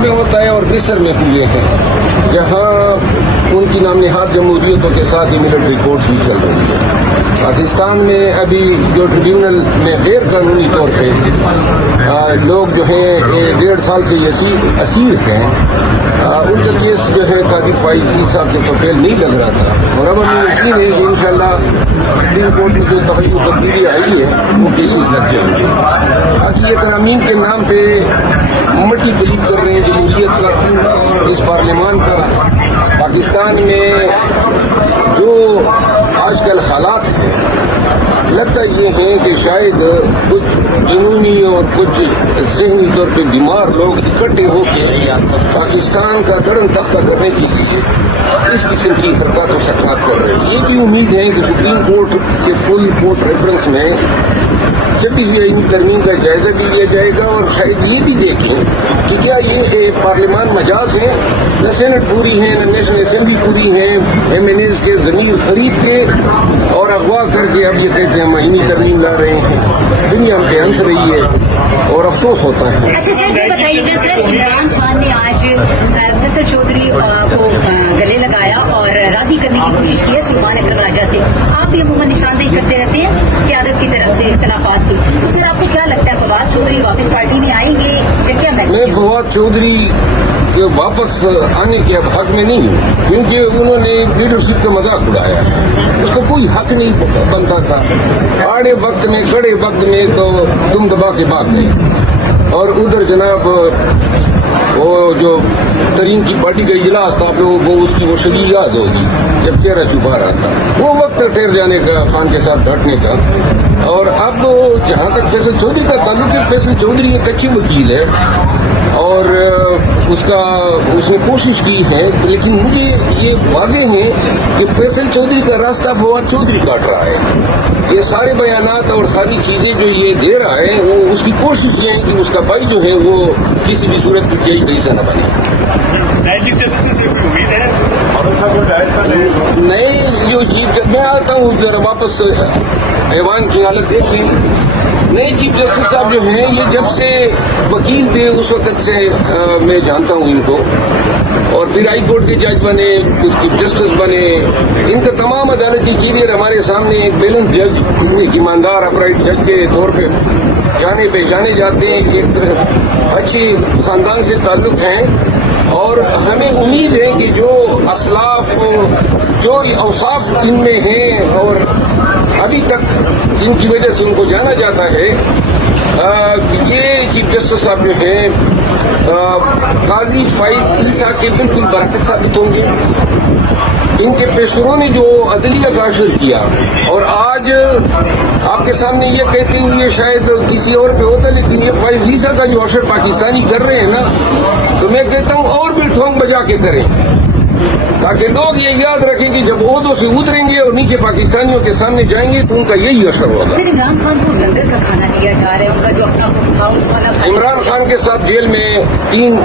میں ہوتا ہے اور مصر میں ہوئے ہیں جہاں ان کی نام نہاد جمہوریتوں کے ساتھ ہی ملٹری کورٹس بھی چل رہی ہے. پاکستان میں ابھی جو ٹریبیونل میں غیر قانونی طور پہ لوگ جو ہیں 1.5 سال سے اسیر ہیں, ان کا کیس جو ہے قاضی فائز صاحب کے تو فیل نہیں لگ رہا تھا, اور اب ہمیں یقین ہے کہ انشاءاللہ سپریم کورٹ میں جو تبدیلی آئی ہے وہ کیسز لگ جائیں گے. باقی یہ ترامیم کے نام پہ مٹی پلیت کر رہے ہیں جمہوریت کا, اس پارلیمان کا. پاکستان میں جو آج کل حالات ہیں لگتا یہ ہے کہ شاید کچھ جنونی اور کچھ ذہنی طور پہ بیمار لوگ اکٹھے ہو کے پاکستان کا درن تختہ کرنے کے لیے اس قسم کی حرکات و سکنات کر رہے ہیں. یہ بھی امید ہے کہ سپریم کورٹ کے فل کورٹ ریفرنس میں 26ویں آئینی ترمیم کا جائزہ بھی لیا جائے گا, اور شاید یہ بھی دیکھیں کہ کیا یہ پارلیمان مجاز ہے, نہ سینٹ پوری ہے نہ نیشنل اسمبلی پوری ہے, ایم این ایز کے ضمیر خرید کے اور اغوا کر کے اب یہ کہتے ہیں ہم آئینی ترمیم لا رہے ہیں. دنیا ہم پہ ہنس رہی ہے اور افسوس ہوتا ہے. اچھا سر یہ بتائیے کہ سر عمران خان نے آج فیصل چودھری کو گلے لگایا اور راضی کرنے کی کوشش کی ہے سلمان اکرم راجہ سے. آپ بھی عموماً نشاندہی کرتے رہتے ہیں قیادت کی طرف سے اختلافات کی, تو سر آپ کو کیا لگتا ہے فواد چودھری واپس پارٹی میں آئیں گے یا کیا میسج؟ میں فواد چودھری کے واپس آنے کے اب حق میں نہیں ہوں, کیونکہ انہوں نے لیڈرشپ کا مذاق اڑایا, اس کو کوئی حق نہیں بنتا تھا. آڑے وقت میں کڑے وقت میں تو تم دبا کے بات نہیں, اور ادھر جناب وہ جو ترین کی پارٹی کا اجلاس تھا آپ لوگوں کو اس کی وہ شگی یاد ہوگی جب چہرہ چھپا رہا تھا, وہ وقت ٹھہر جانے کا خان کے ساتھ ڈٹنے کا. اور اب جہاں تک فیصل چودھری کا تعلق ہے, فیصل چودھری ایک اچھی وکیل ہے اور اس نے کوشش کی ہے, لیکن مجھے یہ واضح ہے کہ فیصل چودھری کا راستہ فواد چودھری کاٹ رہا ہے. یہ سارے بیانات اور ساری چیزیں جو یہ دے رہا ہے وہ اس کی کوشش یہ ہے کہ اس کا بھائی جو ہے وہ کسی بھی صورت میں یہی حصہ نہ بنے. نہیں جو چیف میں آتا ہوں ذرا واپس ایوان کی حالت دیکھیں. نئے چیف جسٹس صاحب جو ہیں یہ جب سے وکیل تھے اس وقت سے میں جانتا ہوں ان کو, اور پھر ہائی کورٹ کے جج بنے, پھر چیف جسٹس بنے. ان کا تمام عدالتی کیریئر ہمارے سامنے ایک بیلنس جج, ایک ایماندار اپرائٹ جج کے طور پہ پہچانے جاتے ہیں. ایک اچھی خاندان سے تعلق ہیں, اور ہمیں امید ہے کہ جو اسلاف جو اوصاف ان میں ہیں اور ابھی تک جن کی وجہ سے ان کو جانا جاتا ہے, یہ چیف جسٹس صاحب جو ہیں قاضی فائز عیسیٰ کے بالکل برعکس ثابت ہوں گے. ان کے پیشروں نے جو عدلیہ کا عشر کیا, اور آج آپ کے سامنے یہ کہتے ہوئے شاید کسی اور پہ ہوتا, لیکن یہ فائز عیسیٰ کا جو عشر پاکستانی کر رہے ہیں نا, تو میں کہتا ہوں اور بھی ٹھونگ بجا کے کریں, تاکہ لوگ یہ یاد رکھیں کہ جب عہدوں سے اتریں گے اور نیچے پاکستانیوں کے سامنے جائیں گے تو ان کا یہی اثر ہوگا. سر عمران خان کو لنگر کا کھانا دیا جا رہا ہے, ان کا جو اپنا ہاؤس والا عمران خان کے ساتھ جیل میں 3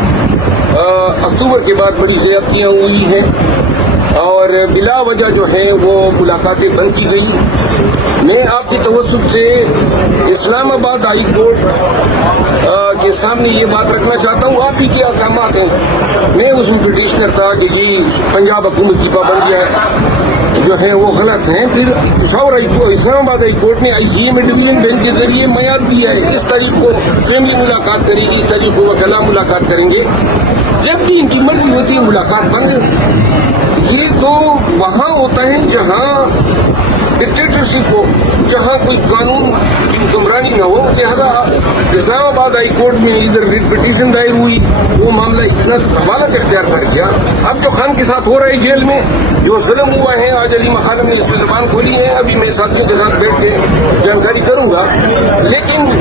اکتوبر کے بعد بڑی زیادتیاں ہوئی ہیں, اور بلا وجہ جو ہیں وہ ملاقاتیں بند کی گئی. میں آپ کی توسط سے اسلام آباد ہائی کورٹ کے سامنے یہ بات رکھنا چاہتا ہوں, آپ ہی کے احکامات ہیں. میں اس میں پٹیشنر تھا کہ پنجاب حکومت کی پابندیاں جو ہیں وہ غلط ہیں. پھر اسلام آباد ہائی کورٹ نے ICA میں ڈویژن بینچ کے ذریعے میعاد دیا ہے, اس تاریخ کو فیملی ملاقات کرے گی, اس تاریخ کو وکلاء ملاقات کریں گے. جب بھی ان کی مرضی ہوتی ہے ملاقات بند. یہ تو وہاں ہوتا ہے جہاں ڈکٹیٹرشپ ہو, جہاں کوئی قانون کی حکمرانی نہ ہو. لہذا اسلام آباد ہائی کورٹ میں ادھر پٹیشن دائر ہوئی, وہ معاملہ اتنا طوالت اختیار کر گیا. اب جو خان کے ساتھ ہو رہا ہے جیل میں جو ظلم ہوا ہے, آج علی خانم نے اس پہ زبان کھولی ہے, ابھی میں ساتھیوں کے ساتھ بیٹھ کے جانکاری کروں گا, لیکن